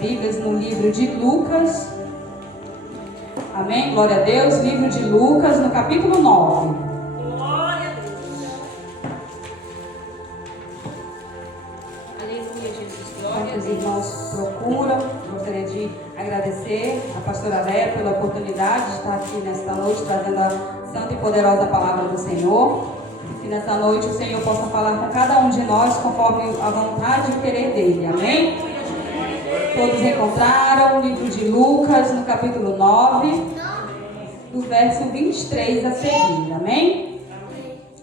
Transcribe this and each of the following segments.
Bíblias no livro de Lucas. Amém? Glória a Deus. Livro de Lucas, no capítulo 9. Glória a Deus. Aleluia, Jesus. Glória a Enquanto os Deus. irmãos procuram, gostaria de agradecer a pastora Léa pela oportunidade de estar aqui nesta noite, trazendo a santa e poderosa palavra do Senhor. Que nessa noite o Senhor possa falar com cada um de nós conforme a vontade e querer dele. Amém? Todos encontraram o livro de Lucas, no capítulo 9, do verso 23 a seguir. Amém?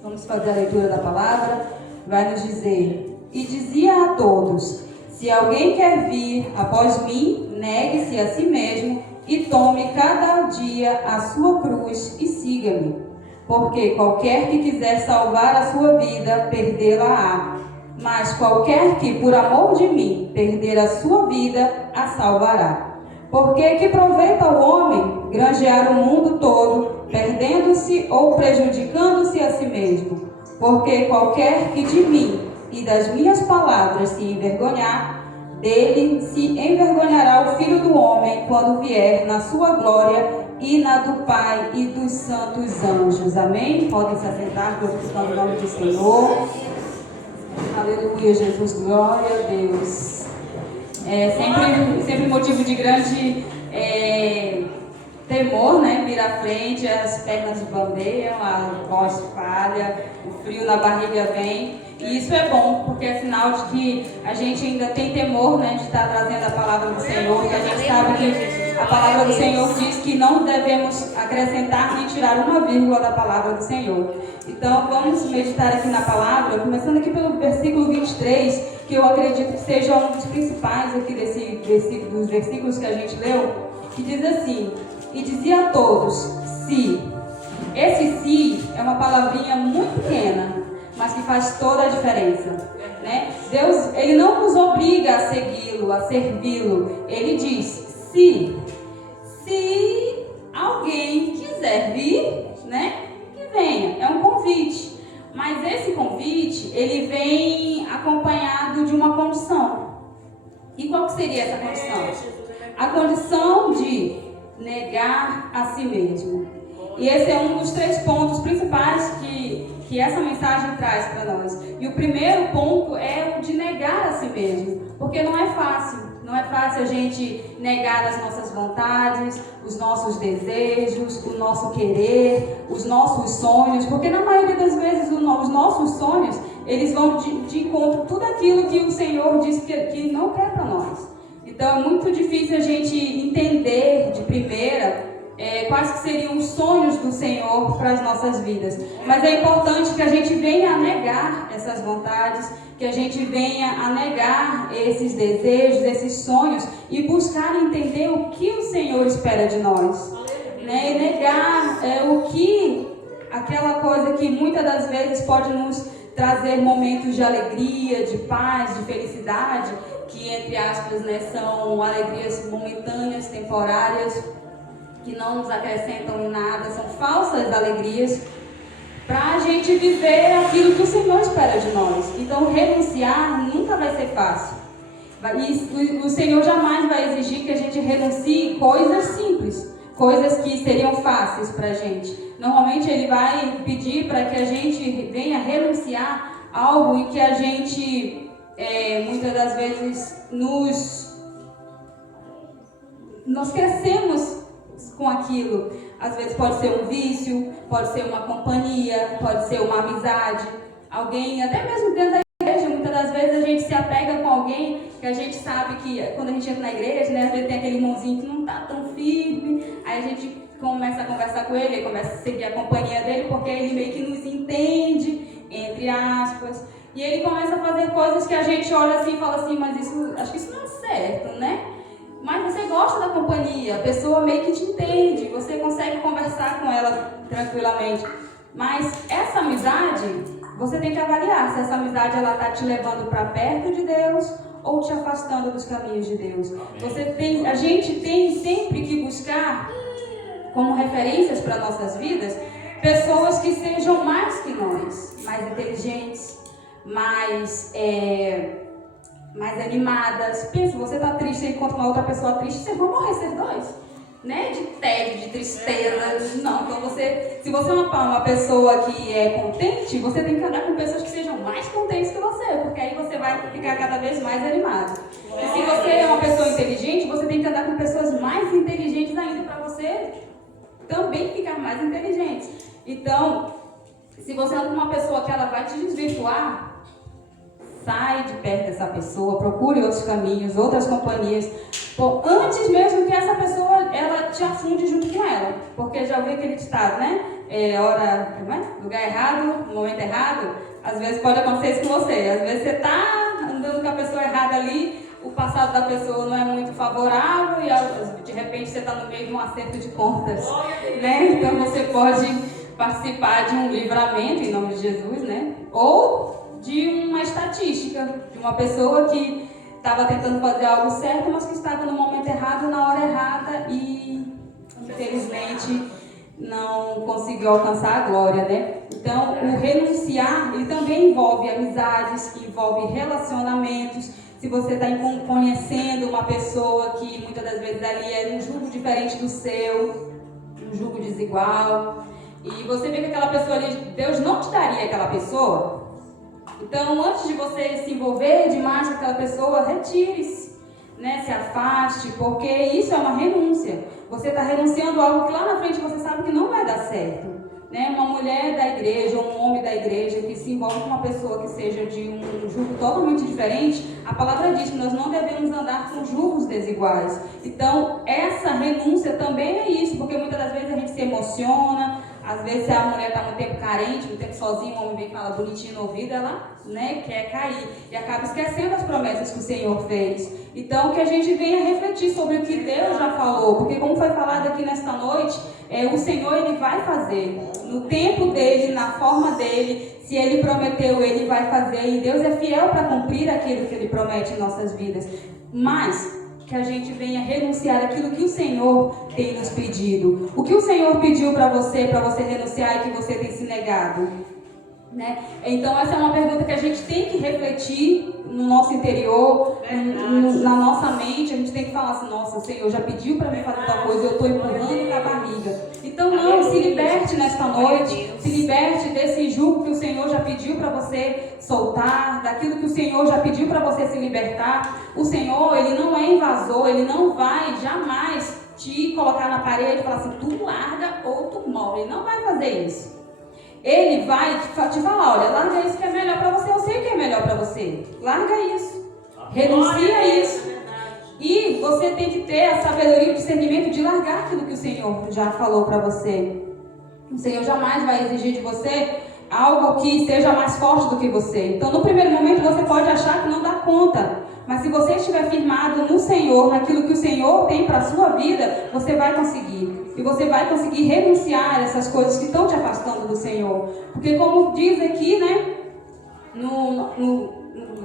Vamos fazer a leitura da palavra. Vai nos dizer: E dizia a todos: Se alguém quer vir após mim, negue-se a si mesmo e tome cada dia a sua cruz e siga-me. Porque qualquer que quiser salvar a sua vida, perdê-la-á. Mas qualquer que, por amor de mim, perder a sua vida, a salvará. Porque que proveita o homem granjear o mundo todo, perdendo-se ou prejudicando-se a si mesmo? Porque qualquer que de mim e das minhas palavras se envergonhar, dele se envergonhará o Filho do Homem, quando vier na sua glória e na do Pai e dos santos anjos. Amém? Podem se assentar, glorificando o nome do Senhor. Aleluia, Jesus, glória a Deus. Sempre motivo de grande temor, né? Vir à frente, as pernas bandeiam, a voz falha, o frio na barriga vem. E isso é bom, porque é sinal de que a gente ainda tem temor, né? De estar trazendo a palavra do Senhor, que a gente sabe que a palavra do Senhor diz que não devemos acrescentar nem tirar uma vírgula da palavra do Senhor. Então vamos meditar aqui na palavra, começando aqui pelo versículo 23, que eu acredito que seja um dos principais aqui dos versículos que a gente leu, que diz assim: E dizia a todos, se. Esse se é uma palavrinha muito pequena, mas que faz toda a diferença, né? Deus, Ele não nos obriga a segui-lo, a servi-lo. Ele diz, se alguém quiser vir, né? Que venha. É um convite. Mas esse convite, ele vem acompanhado de uma condição. E qual que seria essa condição? A condição de negar a si mesmo. E esse é um dos 3 pontos principais que essa mensagem traz para nós. E o primeiro ponto é o de negar a si mesmo. Porque não é fácil. Não é fácil a gente negar as nossas vontades, os nossos desejos, o nosso querer, os nossos sonhos. Porque na maioria das vezes os nossos sonhos, eles vão de encontro tudo aquilo que o Senhor diz que não quer para nós. Então é muito difícil a gente entender de primeira quais que seriam os sonhos do Senhor para as nossas vidas. Mas é importante que a gente venha a negar essas vontades, que a gente venha a negar esses desejos, esses sonhos e buscar entender o que o Senhor espera de nós. Né? E negar aquela coisa que muitas das vezes pode nos trazer momentos de alegria, de paz, de felicidade, que entre aspas, né, são alegrias momentâneas, temporárias, que não nos acrescentam em nada, são falsas alegrias, para a gente viver aquilo que o Senhor espera de nós. Então renunciar nunca vai ser fácil. E o Senhor jamais vai exigir que a gente renuncie coisas simples, coisas que seriam fáceis para a gente. Normalmente Ele vai pedir para que a gente venha renunciar algo em que a gente, muitas das vezes, nós crescemos com aquilo. Às vezes pode ser um vício, pode ser uma companhia, pode ser uma amizade, alguém, até mesmo dentro da igreja, muitas das vezes a gente se apega com alguém que a gente sabe que quando a gente entra na igreja, né, às vezes tem aquele irmãozinho que não está tão firme, aí a gente começa a conversar com ele, começa a seguir a companhia dele, porque ele meio que nos entende, entre aspas, e ele começa a fazer coisas que a gente olha assim e fala assim, mas acho que isso não é certo, né? Mas você gosta da companhia, a pessoa meio que te entende, você consegue conversar com ela tranquilamente. Mas essa amizade, você tem que avaliar se essa amizade ela está te levando para perto de Deus ou te afastando dos caminhos de Deus. A gente tem sempre que buscar como referências para nossas vidas pessoas que sejam mais que nós, mais inteligentes, mais mais animadas. Pensa, você está triste e encontra uma outra pessoa triste, vocês vão morrer, vocês dois. Né? De tédio, de tristeza. Não, então se você é uma pessoa que é contente, você tem que andar com pessoas que sejam mais contentes que você, porque aí você vai ficar cada vez mais animado. E se você é uma pessoa inteligente, você tem que andar com pessoas mais inteligentes ainda para você também ficar mais inteligente. Então, se você anda com uma pessoa que ela vai te desvirtuar, sai de perto dessa pessoa, procure outros caminhos, outras companhias, antes mesmo que essa pessoa ela te afunde junto com ela. Porque já ouvi aquele ditado, né? Lugar errado, momento errado. Às vezes pode acontecer isso com você. Às vezes você está andando com a pessoa errada ali, o passado da pessoa não é muito favorável e de repente você está no meio de um acerto de contas, né? Então você pode participar de um livramento em nome de Jesus, né? Ou de uma estatística, de uma pessoa que estava tentando fazer algo certo, mas que estava no momento errado, na hora errada e infelizmente não conseguiu alcançar a glória, né? Então, o renunciar, ele também envolve amizades, que envolve relacionamentos. Se você está conhecendo uma pessoa que muitas das vezes ali é um jugo diferente do seu, um jugo desigual, e você vê que aquela pessoa ali, Deus não te daria aquela pessoa. Então, antes de você se envolver demais com aquela pessoa, retire-se, né? Se afaste, porque isso é uma renúncia. Você está renunciando a algo que lá na frente você sabe que não vai dar certo, né? Uma mulher da igreja, um homem da igreja que se envolve com uma pessoa que seja de um jugo totalmente diferente, a palavra diz que nós não devemos andar com jugos desiguais. Então, essa renúncia também é isso, porque muitas das vezes a gente se emociona. Às vezes, se a mulher está muito tempo carente, muito tempo sozinha, o homem vem e fala bonitinho no ouvido, ela, né, quer cair. E acaba esquecendo as promessas que o Senhor fez. Então, que a gente venha refletir sobre o que Deus já falou. Porque, como foi falado aqui nesta noite, o Senhor, Ele vai fazer. No tempo dEle, na forma dEle, se Ele prometeu, Ele vai fazer. E Deus é fiel para cumprir aquilo que Ele promete em nossas vidas. Mas que a gente venha renunciar àquilo que o Senhor tem nos pedido. O que o Senhor pediu para você renunciar e que você tem se negado, né? Então essa é uma pergunta que a gente tem que refletir no nosso interior, na nossa mente. A gente tem que falar assim: nossa, o Senhor já pediu para mim fazer tal coisa, eu estou empurrando com a barriga. Então não, se liberte nesta noite, se liberte desse jugo que o Senhor já pediu para você soltar, daquilo que o Senhor já pediu para você se libertar. O Senhor, Ele não é invasor, Ele não vai jamais te colocar na parede e falar assim: tu larga ou tu morre. Ele não vai fazer isso. Ele vai te falar: olha, larga isso que é melhor para você, eu sei que é melhor para você. Larga isso, renuncia a isso. E você tem que ter a sabedoria e o discernimento de largar aquilo que o Senhor já falou para você. O Senhor jamais vai exigir de você algo que seja mais forte do que você. Então, no primeiro momento, você pode achar que não dá conta. Mas se você estiver firmado no Senhor, naquilo que o Senhor tem para a sua vida, você vai conseguir. E você vai conseguir renunciar a essas coisas que estão te afastando do Senhor. Porque como diz aqui, né, no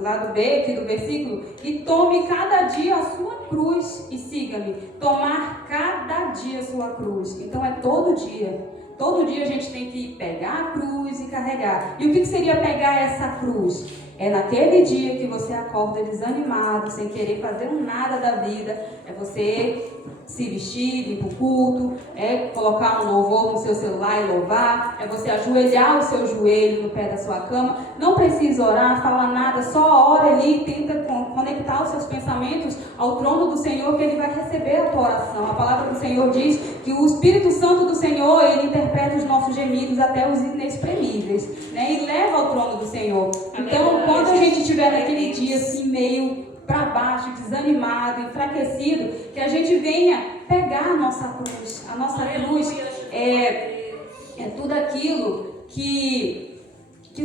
lado B aqui do versículo: e tome cada dia a sua cruz e siga-me. Tomar cada dia a sua cruz. Então é todo dia. Todo dia a gente tem que pegar a cruz e carregar. E o que seria pegar essa cruz? É naquele dia que você acorda desanimado, sem querer fazer nada da vida. É você se vestir, ir para o culto, é colocar um louvor no seu celular e louvar, é você ajoelhar o seu joelho no pé da sua cama. Não precisa orar, falar nada, só ora ali e tenta conectar os seus pensamentos ao trono do Senhor, que Ele vai receber a tua oração. A palavra do Senhor diz que o Espírito Santo do Senhor, Ele interpreta os nossos gemidos até os inexprimíveis, né? E leva ao trono do Senhor. Então, quando a gente estiver naquele dia assim, meio para baixo, desanimado, enfraquecido, que a gente venha pegar a nossa cruz. A nossa cruz é tudo aquilo que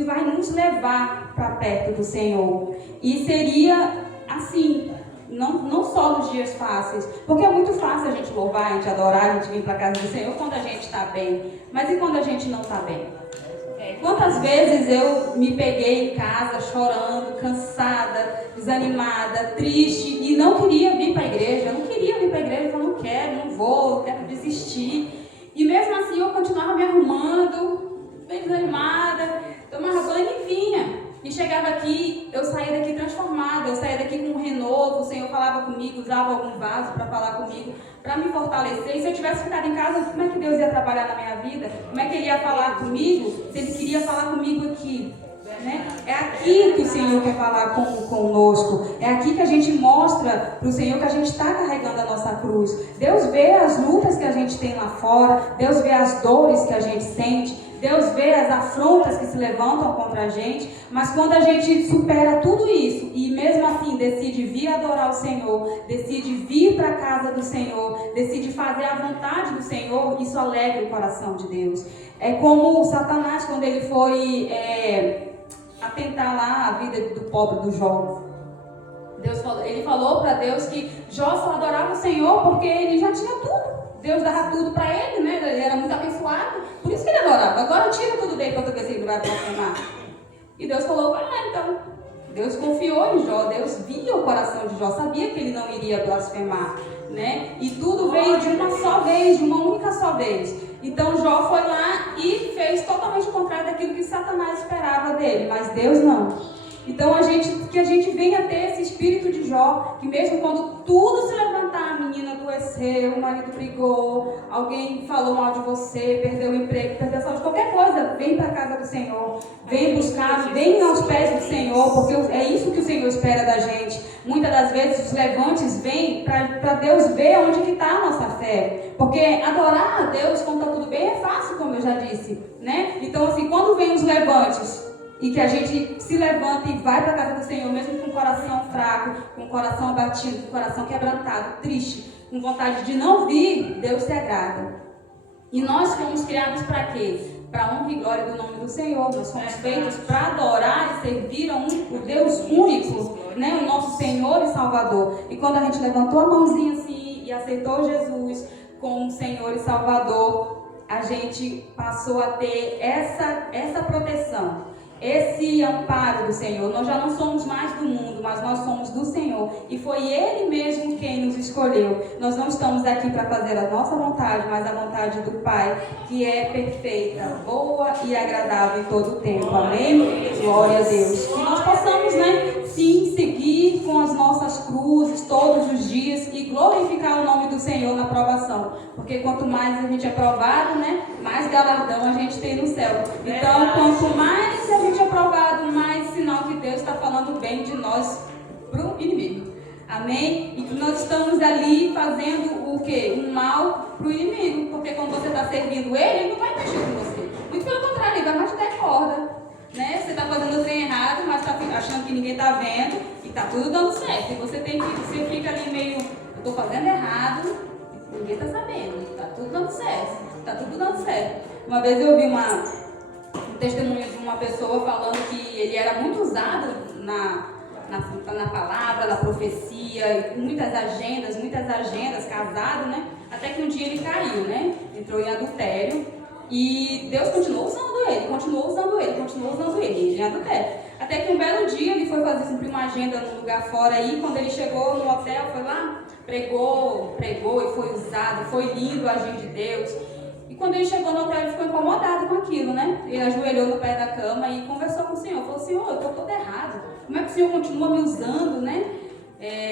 vai nos levar para perto do Senhor. E seria assim, não só nos dias fáceis, porque é muito fácil a gente louvar, a gente adorar, a gente vir para a casa do Senhor quando a gente está bem. Mas e quando a gente não está bem? Quantas vezes eu me peguei em casa chorando, cansada, desanimada, triste e não queria vir para a igreja. Eu não queria vir para a igreja, eu falei: não quero, não vou, quero desistir. E mesmo assim eu continuava me arrumando, bem desanimada, tomava banho e vinha. E chegava aqui, eu saía daqui transformada, eu saía daqui com algum vaso para falar comigo, para me fortalecer. E se eu tivesse ficado em casa, como é que Deus ia trabalhar na minha vida? Como é que Ele ia falar comigo se Ele queria falar comigo aqui? Né? É aqui que o Senhor quer falar conosco. É aqui que a gente mostra para o Senhor que a gente está carregando a nossa cruz. Deus vê as lutas que a gente tem lá fora. Deus vê as dores que a gente sente. Deus vê as afrontas que se levantam contra a gente. Mas quando a gente supera tudo isso e mesmo assim decide vir adorar o Senhor, decide vir para a casa do Senhor, decide fazer a vontade do Senhor, isso alegra o coração de Deus. É como Satanás, quando ele foi atentar lá a vida do pobre do Jó. Ele falou para Deus que Jó só adorava o Senhor porque ele já tinha tudo. Deus dava tudo para ele, né? Ele era muito abençoado, por isso que ele adorava. Agora tira tudo dele para tu ver se ele vai blasfemar. E Deus falou, vai lá então. Deus confiou em Jó, Deus via o coração de Jó, sabia que ele não iria blasfemar, né? E tudo veio de uma só vez, de uma única só vez. Então Jó foi lá e fez totalmente o contrário daquilo que Satanás esperava dele, mas Deus não. Então que a gente venha ter esse espírito de Jó, que mesmo quando tudo se levantar, a menina adoeceu, o marido brigou, alguém falou mal de você, perdeu o emprego, perdeu a saúde, qualquer coisa, vem para a casa do Senhor, vem buscar, vem aos pés do Senhor, porque é isso que o Senhor espera da gente. Muitas das vezes os levantes vêm para Deus ver onde que está a nossa fé, porque adorar a Deus quando está tudo bem é fácil, como eu já disse, né? Então assim, quando vem os levantes, e que a gente se levanta e vai para a casa do Senhor, mesmo com o coração fraco, com o coração abatido, com o coração quebrantado, triste, com vontade de não vir, Deus se agrada. E nós fomos criados para quê? Para a honra e glória do nome do Senhor. Nós fomos feitos para adorar e servir o Deus único, né? O nosso Senhor e Salvador. E quando a gente levantou a mãozinha assim e aceitou Jesus como Senhor e Salvador, a gente passou a ter essa proteção, esse amparo do Senhor. Nós já não somos mais do mundo, mas nós somos do Senhor. E foi Ele mesmo quem nos escolheu. Nós não estamos aqui para fazer a nossa vontade, mas a vontade do Pai, que é perfeita, boa e agradável em todo o tempo. Amém? Glória a Deus. Que nós possamos, né, sim, seguir com as nossas cruzes todos os dias e glorificar o nome do Senhor na provação. Porque quanto mais a gente é provado, né, mais galardão a gente tem no céu. Então, quanto mais a gente é provado, mais sinal que Deus está falando bem de nós para o inimigo. Amém? E que nós estamos ali fazendo o quê? Um mal para o inimigo. Porque quando você está servindo ele não vai mexer com você. Muito pelo contrário, ele vai mais te dar corda. Né? Você está fazendo o trem errado, mas está achando que ninguém está vendo e está tudo dando certo. E você fica ali meio, eu estou fazendo errado, ninguém está sabendo, está tudo dando certo, está tudo dando certo. Uma vez eu vi um testemunho de uma pessoa falando que ele era muito usado na palavra, na profecia, muitas agendas, casado, né? Até que um dia ele caiu, né? Entrou em adultério e Deus continuou usando ele em adultério. Até que um belo dia ele foi cumprir uma agenda num lugar fora aí, quando ele chegou no hotel, foi lá, pregou e foi usado, foi lindo o agir de Deus. E quando ele chegou no hotel, ele ficou incomodado com aquilo, né? Ele ajoelhou no pé da cama e conversou com o Senhor. Falou, Senhor, eu estou todo errado. Como é que o Senhor continua me usando, né?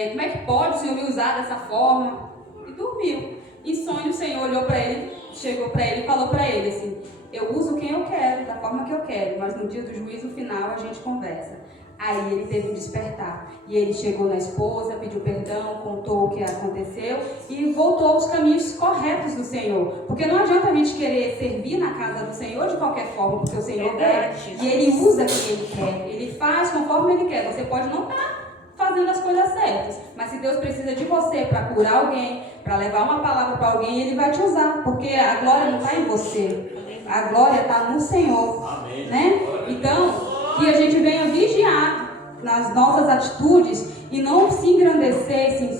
Como é que pode o Senhor me usar dessa forma? E dormiu. Em sonho, o Senhor olhou para ele, chegou para ele e falou para ele assim, eu uso quem eu quero, da forma que eu quero, mas no dia do juízo final a gente conversa. Aí ele teve um despertar. E ele chegou na esposa, pediu perdão, contou o que aconteceu e voltou aos caminhos corretos do Senhor. Porque não adianta a gente querer servir na casa do Senhor de qualquer forma, porque o Senhor quer. E Ele usa quem Ele quer. Ele faz conforme Ele quer. Você pode não estar fazendo as coisas certas, mas se Deus precisa de você para curar alguém, para levar uma palavra para alguém, Ele vai te usar. Porque a glória não está em você. A glória está no Senhor. Amém. Né? Então, que a gente venha vigiar nas nossas atitudes e não se engrandecer, se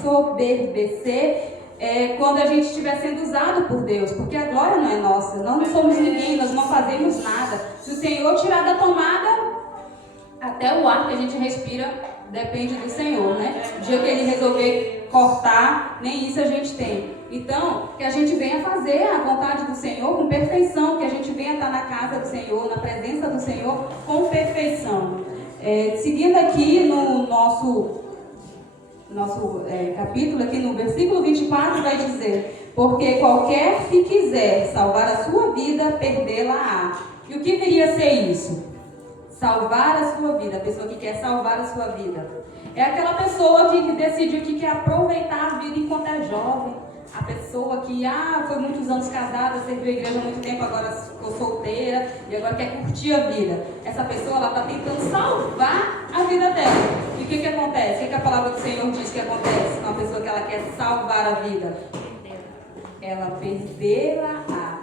soberbecer quando a gente estiver sendo usado por Deus, porque a glória não é nossa, nós não somos ninguém, nós não fazemos nada. Se o Senhor tirar da tomada, até o ar que a gente respira depende do Senhor, né? O dia que Ele resolver cortar, nem isso a gente tem. Então, que a gente venha fazer a vontade do Senhor com perfeição, que a gente venha estar na casa do Senhor, na presença do Senhor com perfeição. Seguindo aqui no nosso nosso capítulo, aqui no versículo 24, vai dizer: porque qualquer que quiser salvar a sua vida, perdê-la-á. E o que viria a ser isso? Salvar a sua vida, a pessoa que quer salvar a sua vida. É aquela pessoa que decidiu que quer aproveitar a vida enquanto é jovem. A pessoa que foi muitos anos casada, serviu a igreja há muito tempo, agora ficou solteira e agora quer curtir a vida. Essa pessoa, ela está tentando salvar a vida dela. E o que acontece? O que a palavra do Senhor diz que acontece com a pessoa que ela quer salvar a vida? Ela perdê-la-á,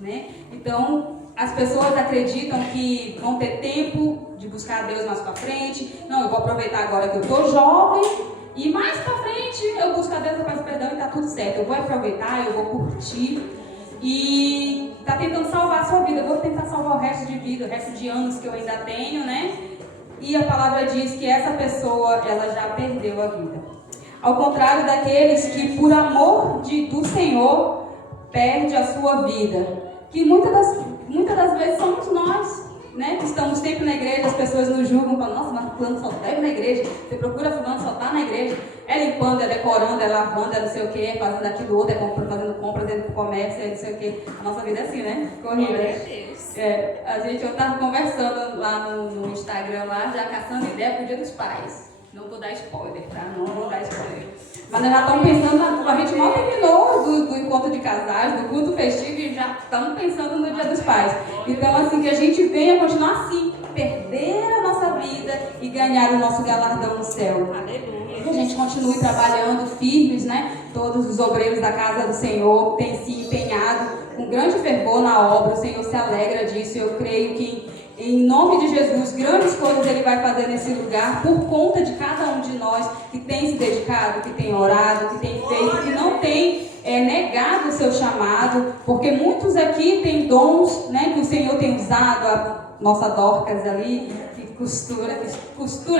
né? Então, as pessoas acreditam que vão ter tempo de buscar a Deus mais para frente. Não, eu vou aproveitar agora que eu estou jovem e mais para frente eu busco a Deus, eu peço perdão e está tudo certo. Eu vou aproveitar, eu vou curtir e está tentando salvar a sua vida. Eu vou tentar salvar o resto de vida, o resto de anos que eu ainda tenho, né? E a palavra diz que essa pessoa, ela já perdeu a vida. Ao contrário daqueles que por amor do Senhor perde a sua vida. Que muitas das vezes somos nós, né? Que estamos sempre na igreja, as pessoas nos julgam, falam: nossa, mas fulano só deve na igreja, você procura fulano, só está na igreja, é limpando, é decorando, é lavando, é não sei o que, é fazendo aquilo outro, é fazendo compras dentro do comércio, é não sei o que. A nossa vida é assim, né? Corrida. Eu estava conversando lá no Instagram, lá, já caçando ideia pro Dia dos Pais. Não vou dar spoiler, tá? Não vou dar spoiler. Mas nós já estamos pensando, a gente mal terminou do encontro de casais, do culto festivo, e já estamos pensando no Dia dos Pais. Então, assim, que a gente venha continuar assim, perder a nossa vida e ganhar o nosso galardão no céu. Aleluia. Que a gente continue trabalhando firmes, né? Todos os obreiros da casa do Senhor têm se empenhado com grande fervor na obra. O Senhor se alegra disso. Eu creio que em nome de Jesus, grandes coisas Ele vai fazer nesse lugar por conta de cada um de nós que tem se dedicado, que tem orado, que tem feito, que não tem negado o seu chamado, porque muitos aqui têm dons, né, que o Senhor tem usado, a nossa Dorcas ali, que costura,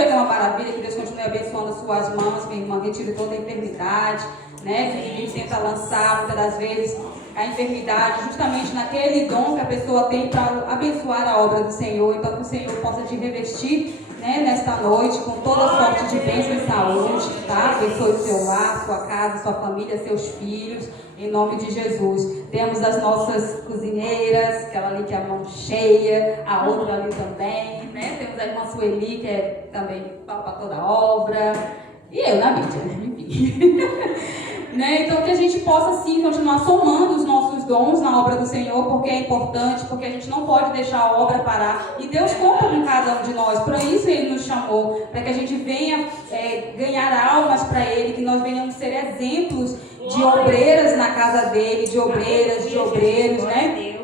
que é uma maravilha, que Deus continue abençoando as suas mãos, minha irmã, retire toda a enfermidade, né, que a gente tenta lançar muitas das vezes a enfermidade, justamente naquele dom que a pessoa tem para abençoar a obra do Senhor. Então, que o Senhor possa te revestir, né, nesta noite com toda sorte de bênção e saúde, tá? Abençoe o seu lar, sua casa, sua família, seus filhos, em nome de Jesus. Temos as nossas cozinheiras, aquela ali que é a mão cheia, a outra ali também, né? Temos a irmã Sueli, que é também para toda a obra, e eu na mídia, enfim. Né? Então, que a gente possa, sim, continuar somando os nossos dons na obra do Senhor, porque é importante, porque a gente não pode deixar a obra parar. E Deus conta com cada um de nós, para isso Ele nos chamou, para que a gente venha ganhar almas para Ele, que nós venhamos ser exemplos de obreiras na casa dEle, de obreiras, de obreiros, né? Que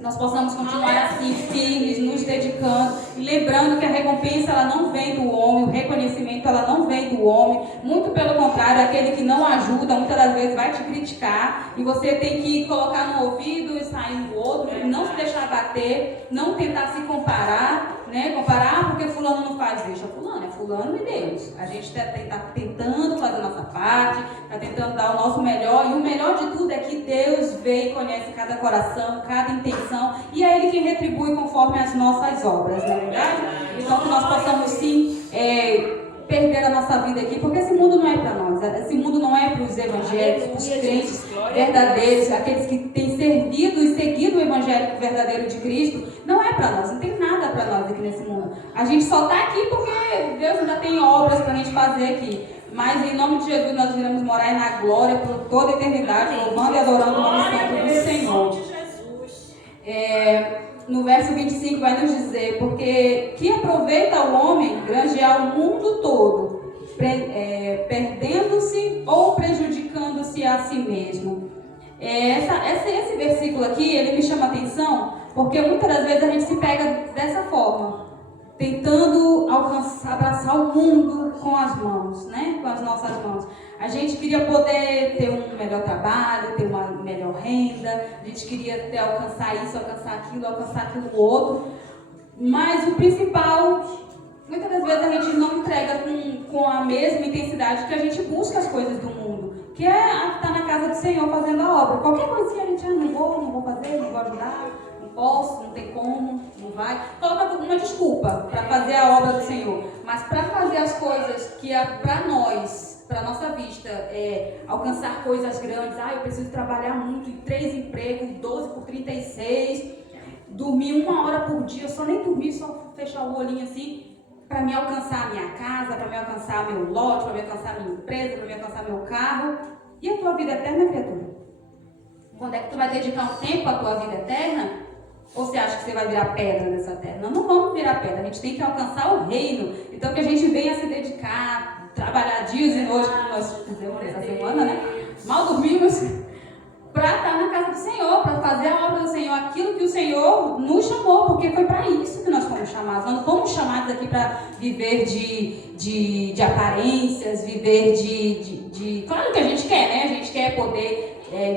nós possamos continuar assim, firmes, nos dedicando e lembrando que a recompensa ela não vem do homem, o reconhecimento ela não vem do homem, muito pelo contrário, aquele que não ajuda muitas das vezes vai te criticar e você tem que colocar no ouvido e sair no outro, e não se deixar bater, não tentar se comparar, né? Comparar porque fulano não faz, deixa fulano, é fulano e Deus. A gente está tentando fazer a nossa parte, está tentando dar o nosso melhor, e o melhor de tudo é que Deus vê e conhece cada coração, cada intenção, e é Ele quem retribui conforme as nossas obras, não é verdade? Então que nós possamos sim perder a nossa vida aqui, porque esse mundo não é para nós, esse mundo não é para os evangélicos, os crentes verdadeiros, aqueles que têm servido e seguido o evangelho verdadeiro de Cristo, não é para nós, não tem nada para nós aqui nesse mundo. A gente só está aqui porque Deus ainda tem obras para a gente fazer aqui. Mas em nome de Jesus nós iremos morar na glória por toda a eternidade, louvando e adorando o nome santo do Senhor. No verso 25 vai nos dizer: porque que aproveita o homem granjear o mundo todo, perdendo-se ou prejudicando-se a si mesmo. Esse versículo aqui, ele me chama a atenção, porque muitas das vezes a gente se pega dessa forma, tentando abraçar o mundo com as mãos, né? Com as nossas mãos. A gente queria poder ter um melhor trabalho, ter uma melhor renda, a gente queria alcançar isso, alcançar aquilo outro, mas o principal, muitas das vezes a gente não entrega com a mesma intensidade que a gente busca as coisas do mundo, que é estar na casa do Senhor fazendo a obra. Qualquer coisinha a gente, não vou fazer, não vou ajudar, não posso, não tem como, não vai. Coloca uma desculpa para fazer a obra do Senhor, mas para fazer as coisas que é para nós, alcançar coisas grandes. Eu preciso trabalhar muito, em 3 empregos, 12 por 36, dormir 1 hora por dia, só nem dormir, só fechar o olhinho assim, para me alcançar a minha casa, para me alcançar meu lote, para me alcançar a minha empresa, para me alcançar meu carro. E a tua vida eterna, criatura? Quando é que tu vai dedicar um tempo à tua vida eterna? Ou você acha que você vai virar pedra nessa terra? Não, não vamos virar pedra, a gente tem que alcançar o reino. Então que a gente venha se dedicar, trabalhar dias e noites, como nós fizemos essa semana, né? Mal dormimos, para estar na casa do Senhor, para fazer a obra do Senhor, aquilo que o Senhor nos chamou, porque foi para isso que nós fomos chamados. Nós não fomos chamados aqui para viver de aparências, viver de... Claro que a gente quer, né? A gente quer poder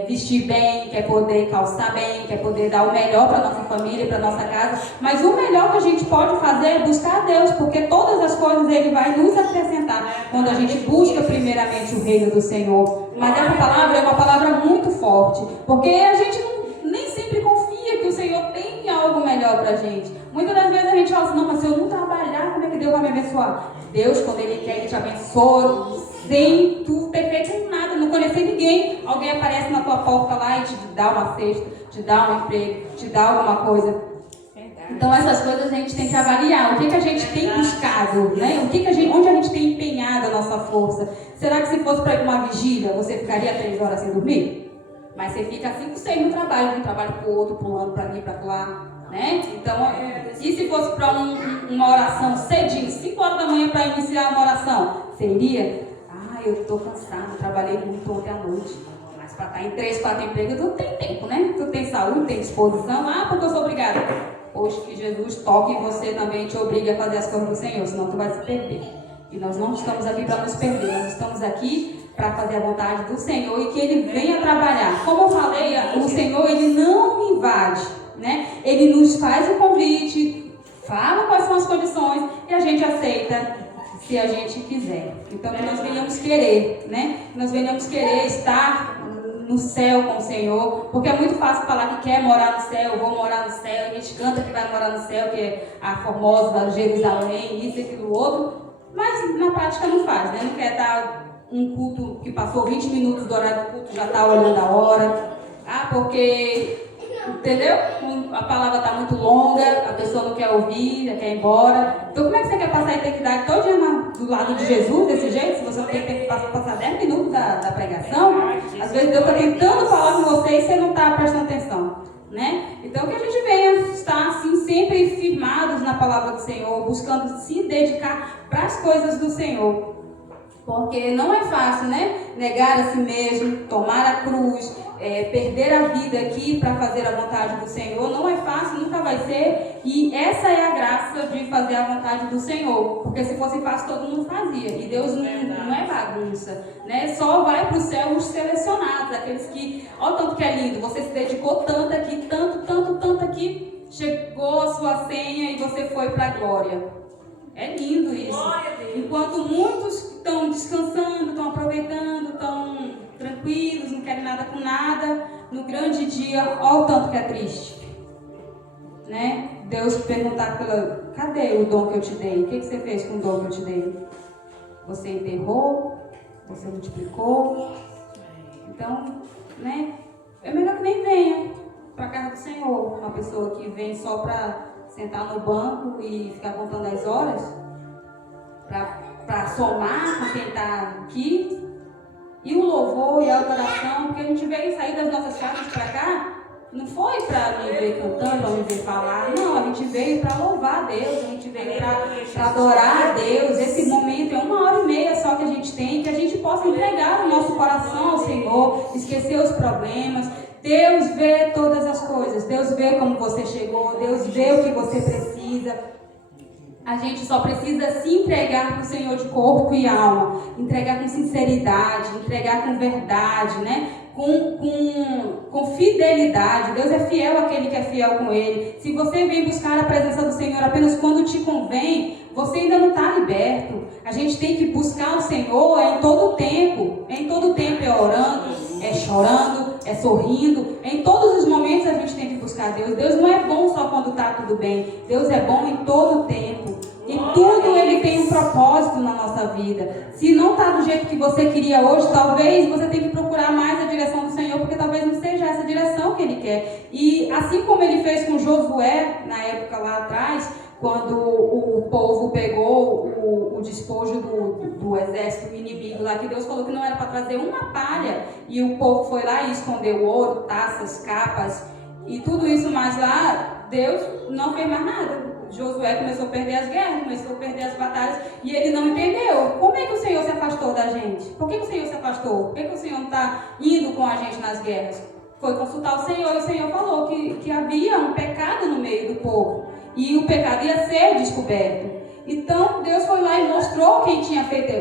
vestir bem, quer poder calçar bem, quer poder dar o melhor para nossa família, para nossa casa, mas o melhor que a gente pode fazer é buscar a Deus, porque todas as coisas Ele vai nos acrescentar quando a gente busca primeiramente o reino do Senhor. Mas essa palavra é uma palavra muito forte, porque a gente nem sempre confia que o Senhor tem algo melhor para a gente. Muitas das vezes a gente fala assim, não, mas se eu não trabalhar, como é que Deus vai me abençoar? Deus, quando Ele quer, Ele te abençoa sem tu ter feito nada, não conhecer ninguém. Alguém aparece na tua porta lá e te dá uma cesta, te dá um emprego, te dá alguma coisa. Então essas coisas a gente tem que avaliar. O que a gente tem buscado, né? Onde a gente tem empenhado a nossa força? Será que se fosse para ir para uma vigília, você ficaria 3 horas sem dormir? Mas você fica 5, 6 no trabalho, de um trabalho para o outro, pulando para ali, para lá, né? Então, e se fosse para uma oração cedinho, 5 horas da manhã para iniciar uma oração, seria? Eu estou cansada, trabalhei muito ontem à noite. Mas para estar em 3, 4 empregos, tu tem tempo, né? Tu tem saúde, tem disposição. Porque eu sou obrigada. Hoje que Jesus toque em você também, te obrigue a fazer as coisas do Senhor, senão tu vai se perder. E nós não estamos aqui para nos perder, nós estamos aqui para fazer a vontade do Senhor e que Ele venha trabalhar. Como eu falei, o Senhor, Ele não invade, né? Ele nos faz o convite, fala quais são as condições e a gente aceita se a gente quiser. Então que nós venhamos querer, né? Nós venhamos querer estar no céu com o Senhor, porque é muito fácil falar que quer morar no céu, vou morar no céu, a gente canta que vai morar no céu, que é a formosa Jerusalém, isso e aquilo outro, mas na prática não faz, né? Não quer dar um culto que passou 20 minutos do horário do culto, já está olhando a hora, porque... Entendeu? A palavra está muito longa, a pessoa não quer ouvir, quer ir embora. Então como é que você quer passar a eternidade todo dia do lado de Jesus, desse jeito? Se você tem que passar 10 minutos da pregação, às vezes Deus está tentando falar com você e você não está prestando atenção, né? Então que a gente venha estar assim, sempre firmados na palavra do Senhor, buscando se dedicar para as coisas do Senhor. Porque não é fácil, né? Negar a si mesmo, tomar a cruz, perder a vida aqui para fazer a vontade do Senhor. Não é fácil, nunca vai ser. E essa é a graça de fazer a vontade do Senhor. Porque se fosse fácil, todo mundo fazia. E Deus não é bagunça, né? Só vai para o céu os selecionados, aqueles que... Olha o tanto que é lindo, você se dedicou tanto aqui, tanto aqui. Chegou a sua senha e você foi para a glória. É lindo isso. Enquanto muitos estão descansando, estão aproveitando, estão tranquilos, não querem nada com nada, no grande dia, olha o tanto que é triste. Né? Deus perguntar cadê o dom que eu te dei? O que você fez com o dom que eu te dei? Você enterrou? Você multiplicou? Então, né? É melhor que nem venha para a casa do Senhor. Uma pessoa que vem só para sentar no banco e ficar contando as horas para somar com quem está aqui. E o louvor e a adoração, porque a gente veio sair das nossas casas para cá, não foi para me ver cantando, para me ver falar, não, a gente veio para louvar a Deus, a gente veio para adorar a Deus. Esse momento é 1h30 só que a gente tem, que a gente possa entregar o nosso coração ao Senhor, esquecer os problemas. Deus vê todas as coisas, Deus vê como você chegou, Deus vê o que você precisa. A gente só precisa se entregar para o Senhor de corpo e alma, entregar com sinceridade, entregar com verdade, né? Com fidelidade. Deus é fiel àquele que é fiel com Ele. Se você vem buscar a presença do Senhor apenas quando te convém, você ainda não está liberto. A gente tem que buscar o Senhor em todo o tempo. Em todo o tempo é orando, é chorando, é sorrindo. Em todos os momentos a gente tem que buscar Deus. Deus não é bom só quando está tudo bem. Deus é bom em todo o tempo. E tudo ele tem um propósito na nossa vida. Se não está do jeito que você queria hoje, talvez você tenha que procurar mais a direção do Senhor, porque talvez não seja essa direção que ele quer. E assim como ele fez com Josué, na época lá atrás, quando o povo pegou o despojo do exército inimigo lá, que Deus falou que não era para trazer uma palha, e o povo foi lá e escondeu ouro, taças, capas, e tudo isso mais lá, Deus não fez mais nada. Josué começou a perder as guerras, começou a perder as batalhas, e ele não entendeu. Como é que o Senhor se afastou da gente? Por que o Senhor se afastou? Por que o Senhor não está indo com a gente nas guerras? Foi consultar o Senhor, e o Senhor falou que havia um pecado no meio do povo, e o pecado ia ser descoberto. Então Deus foi lá e mostrou quem tinha feito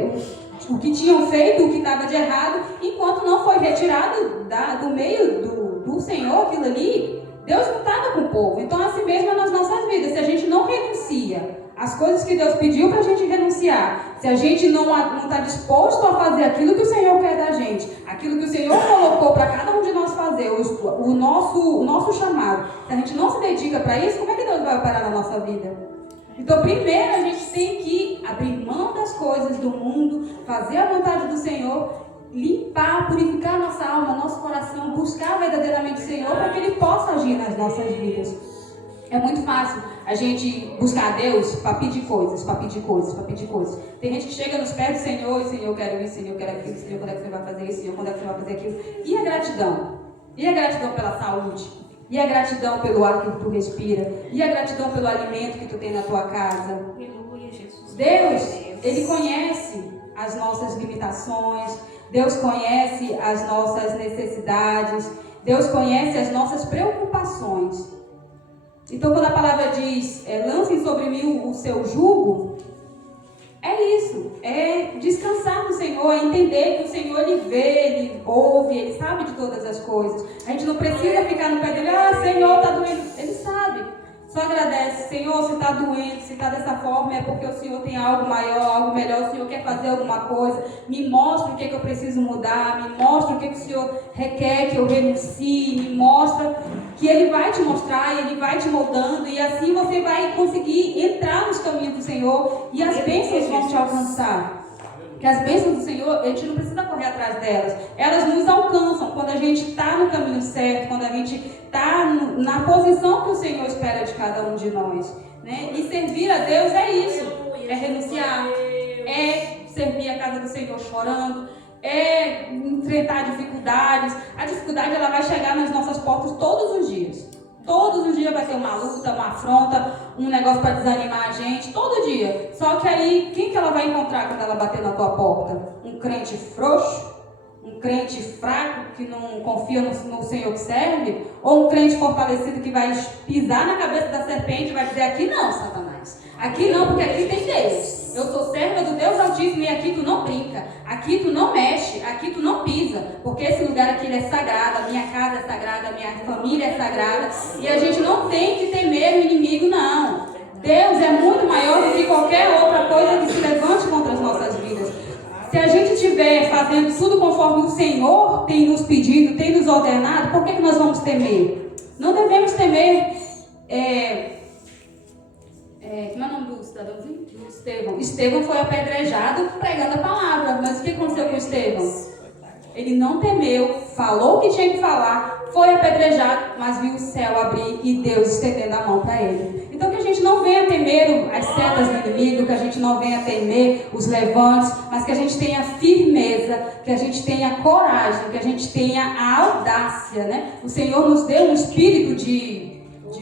o que tinham feito, o que estava de errado, enquanto não foi retirado do meio do Senhor aquilo ali. Deus não estava com o povo. Então assim mesmo é nas nossas vidas. Se a gente não renuncia às coisas que Deus pediu para a gente renunciar, se a gente não está disposto a fazer aquilo que o Senhor quer da gente, aquilo que o Senhor colocou para cada um de nós fazer, o nosso chamado, se a gente não se dedica para isso, como é que Deus vai operar na nossa vida? Então primeiro a gente tem que abrir mão das coisas do mundo, fazer a vontade do Senhor, limpar, purificar a nossa alma, nosso coração, buscar verdadeiramente o Senhor para que Ele possa agir nas nossas vidas. É muito fácil a gente buscar a Deus para pedir coisas, para pedir coisas, para pedir coisas. Tem gente que chega nos pés do Senhor, e Senhor, eu quero isso, Senhor, eu quero aquilo, Senhor, quando é que você vai fazer isso, Senhor, quando é que você vai fazer aquilo. E a gratidão? E a gratidão pela saúde? E a gratidão pelo ar que tu respira? E a gratidão pelo alimento que tu tem na tua casa? Aleluia, Jesus. Deus, Ele conhece as nossas limitações, Deus conhece as nossas necessidades, Deus conhece as nossas preocupações. Então, quando a palavra diz, lancem sobre mim o seu jugo, é isso, é descansar no Senhor, é entender que o Senhor, Ele vê, Ele ouve, Ele sabe de todas as coisas. A gente não precisa ficar no pé dele, Senhor, está doendo. Ele sabe. Só agradece, Senhor, se está doendo, se está dessa forma, é porque o Senhor tem algo maior, algo melhor, o Senhor quer fazer alguma coisa, me mostra o que eu preciso mudar, me mostra o que o Senhor requer que eu renuncie, me mostra que Ele vai te mostrar, Ele vai te moldando, e assim você vai conseguir entrar nos caminhos do Senhor, e as bênçãos vão te alcançar. Porque as bênçãos do Senhor, a gente não precisa correr atrás delas. Elas nos alcançam quando a gente está no caminho certo, quando a gente está na posição que o Senhor espera de cada um de nós. Né? E servir a Deus é isso. É renunciar. É servir a casa do Senhor chorando. É enfrentar dificuldades. A dificuldade ela vai chegar nas nossas portas todos os dias. Todos os dias vai ter uma luta, uma afronta, um negócio para desanimar a gente, todo dia. Só que aí, quem que ela vai encontrar quando ela bater na tua porta? Um crente frouxo? Um crente fraco que não confia no Senhor que serve? Ou um crente fortalecido que vai pisar na cabeça da serpente e vai dizer, aqui não, Satanás. Aqui não, porque aqui tem Deus. Eu sou serva do Deus Altíssimo e aqui tu não brinca. Aqui tu não mexe, aqui tu não pisa. Porque esse lugar aqui ele é sagrado, a minha casa é sagrada, a minha família é sagrada. E a gente não tem que temer o inimigo, não. Deus é muito maior do que qualquer outra coisa que se levante contra as nossas vidas. Se a gente estiver fazendo tudo conforme o Senhor tem nos pedido, tem nos ordenado, por que nós vamos temer? Não devemos temer. Como é o nome do cidadãozinho? Estevão. Estevão foi apedrejado pregando a palavra. Mas o que aconteceu com Estevão? Ele não temeu, falou o que tinha que falar, foi apedrejado, mas viu o céu abrir e Deus estendendo a mão para ele. Então que a gente não venha temer as setas do inimigo, que a gente não venha temer os levantes, mas que a gente tenha firmeza, que a gente tenha coragem, que a gente tenha a audácia, né? O Senhor nos deu um espírito de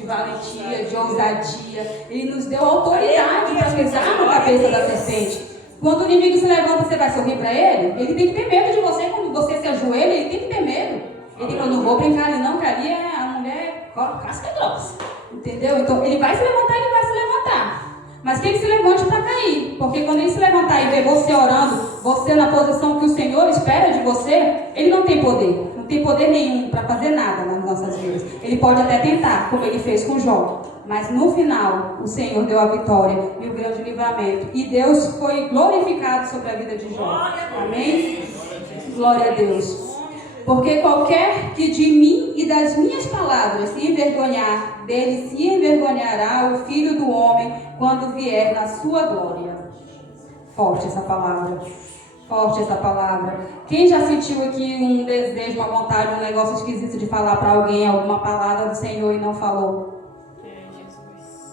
valentia, de ousadia. Ele nos deu autoridade para pisar na cabeça da serpente. Quando o inimigo se levanta, você vai sorrir para ele? Ele tem que ter medo de você. Quando você se ajoelha, ele tem que ter medo. Ele fala, não vou brincar ali não, que ali é a mulher casca grossa. Entendeu? Então ele vai se levantar, ele vai se levantar. Mas que ele se levante para cair. Porque quando ele se levantar e ver você orando, você na posição que o Senhor espera de você, ele não tem poder. Não tem poder nenhum para fazer nada nas nossas vidas. Ele pode até tentar, como ele fez com Jó. Mas no final, o Senhor deu a vitória e o grande livramento. E Deus foi glorificado sobre a vida de Jó. Amém? Glória a Deus. Porque qualquer que de mim e das minhas palavras se envergonhar, dele se envergonhará o Filho do Homem quando vier na sua glória. Forte essa palavra. Forte essa palavra. Quem já sentiu aqui um desejo, uma vontade, um negócio esquisito de falar para alguém alguma palavra do Senhor e não falou?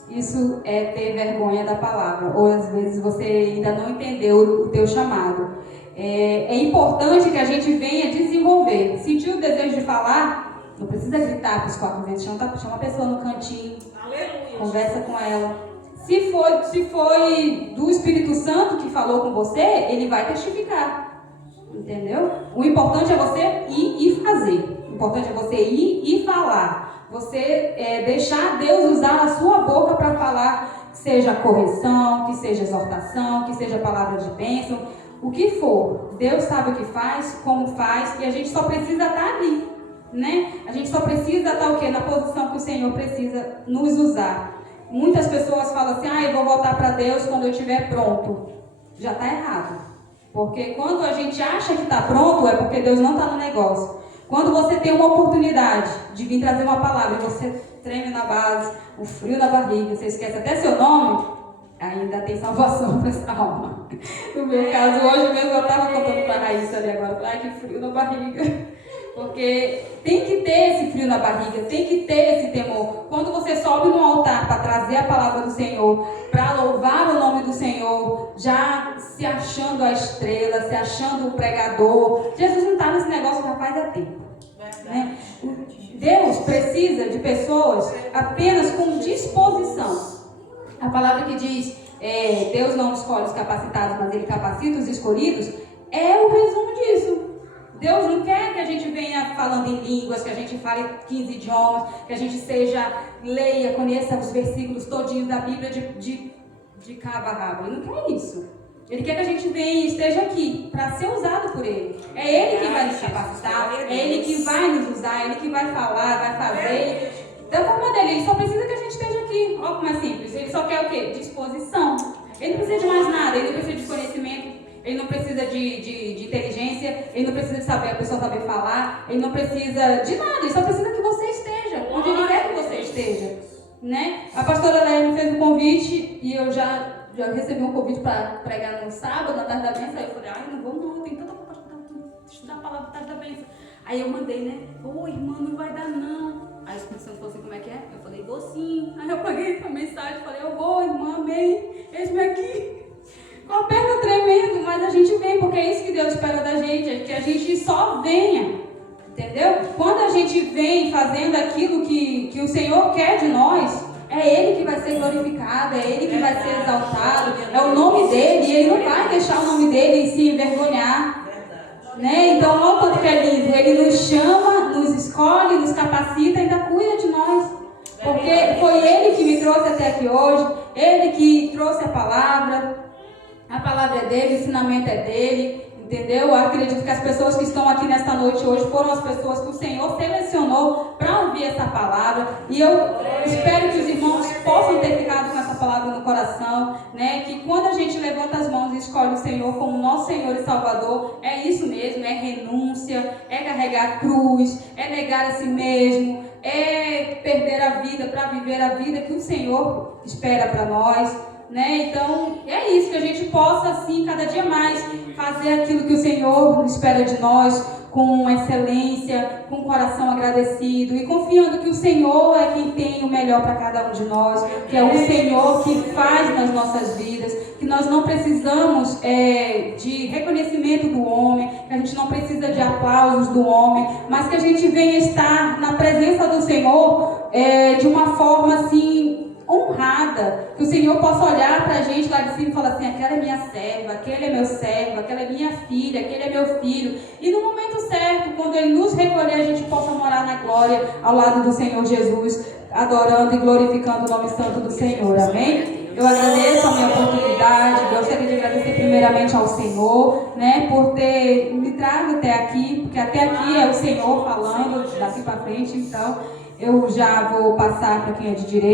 Isso é ter vergonha da palavra. Ou às vezes você ainda não entendeu o teu chamado. É importante que a gente venha desenvolver. Sentiu o desejo de falar? Não precisa gritar para os 4 ventos. Chama a pessoa no cantinho. Aleluia. Conversa com ela. Se foi do Espírito Santo que falou com você, ele vai testificar. Entendeu? O importante é você ir e fazer. O importante é você ir e falar. Você deixar Deus usar a sua boca para falar, que seja correção, que seja exortação, que seja palavra de bênção, o que for. Deus sabe o que faz, como faz, e a gente só precisa estar ali, né? A gente só precisa estar o quê? Na posição que o Senhor precisa nos usar. Muitas pessoas falam assim, eu vou voltar para Deus quando eu estiver pronto. Já está errado. Porque quando a gente acha que está pronto, é porque Deus não está no negócio. Quando você tem uma oportunidade de vir trazer uma palavra, você treme na base, o frio na barriga, você esquece até seu nome, ainda tem salvação para essa alma. No meu caso, hoje mesmo eu estava contando para a Raíssa ali agora, que frio na barriga. Porque tem que ter esse frio na barriga, tem que ter esse temor. Quando você sobe no altar para trazer a palavra do Senhor, para louvar o nome do Senhor, já se achando a estrela, se achando o pregador, Jesus não está nesse negócio já faz tempo. Né? Deus precisa de pessoas apenas com disposição. A palavra que diz, Deus não escolhe os capacitados, mas Ele capacita os escolhidos, é o resumo disso. Deus não quer que a gente venha falando em línguas, que a gente fale 15 idiomas, que a gente leia, conheça os versículos todinhos da Bíblia de cabo a rabo. Ele não quer isso. Ele quer que a gente venha e esteja aqui para ser usado por Ele. É Ele que vai nos capacitar, é Ele que vai nos usar, é Ele que vai falar, vai fazer. Da forma dele, Ele só precisa que a gente esteja aqui. Olha como é simples. Ele só quer o quê? Disposição. Ele não precisa de mais nada, Ele não precisa de conhecimento. Ele não precisa de inteligência, ele não precisa de saber a pessoa saber falar, ele não precisa de nada, ele só precisa que você esteja onde ele quer que você esteja, né? A pastora Léa me fez um convite e eu já recebi um convite para pregar no sábado, na tarde da bênção. Aí eu falei, não vou não, tem tanta coisa para estudar a palavra na tarde da bênção. Aí eu mandei, né? Irmã, não vai dar não. Aí o Espírito Santo falou assim, como é que é? Eu falei, vou sim. Aí eu paguei a mensagem, falei, eu vou, irmã, amém, eis-me aqui. Com a perna tremendo, mas a gente vem, porque é isso que Deus espera da gente, é que a gente só venha, entendeu? Quando a gente vem fazendo aquilo que o Senhor quer de nós, é Ele que vai ser glorificado, é Ele que vai ser exaltado, é o nome dEle, e Ele não vai deixar o nome dEle se envergonhar, né? Então, olha o quanto que é lindo, Ele nos chama, nos escolhe, nos capacita e ainda cuida de nós, porque foi Ele que me trouxe até aqui hoje, Ele que trouxe a palavra é dele, o ensinamento é dele, entendeu? Eu acredito que as pessoas que estão aqui nesta noite hoje foram as pessoas que o Senhor selecionou para ouvir essa palavra, e eu espero que os irmãos possam ter ficado com essa palavra no coração, né? Que quando a gente levanta as mãos e escolhe o Senhor como nosso Senhor e Salvador, é isso mesmo, é renúncia, é carregar a cruz, é negar a si mesmo, é perder a vida para viver a vida que o Senhor espera para nós. Né? Então, é isso, que a gente possa, assim, cada dia mais fazer aquilo que o Senhor espera de nós, com excelência, com o coração agradecido e confiando que o Senhor é quem tem o melhor para cada um de nós, que é o Senhor que faz nas nossas vidas, que nós não precisamos de reconhecimento do homem, que a gente não precisa de aplausos do homem, mas que a gente venha estar na presença do Senhor de uma forma, assim, honrada, que o Senhor possa olhar para a gente lá de cima e falar assim, aquela é minha serva, aquele é meu servo, aquela é minha filha, aquele é meu filho, e no momento certo, quando Ele nos recolher, a gente possa morar na glória ao lado do Senhor Jesus, adorando e glorificando o nome santo do Senhor, amém? Eu agradeço a minha oportunidade, gostaria de agradecer primeiramente ao Senhor, né, por ter me trago até aqui, porque até aqui é o Senhor falando, daqui para frente, então eu já vou passar para quem é de direito.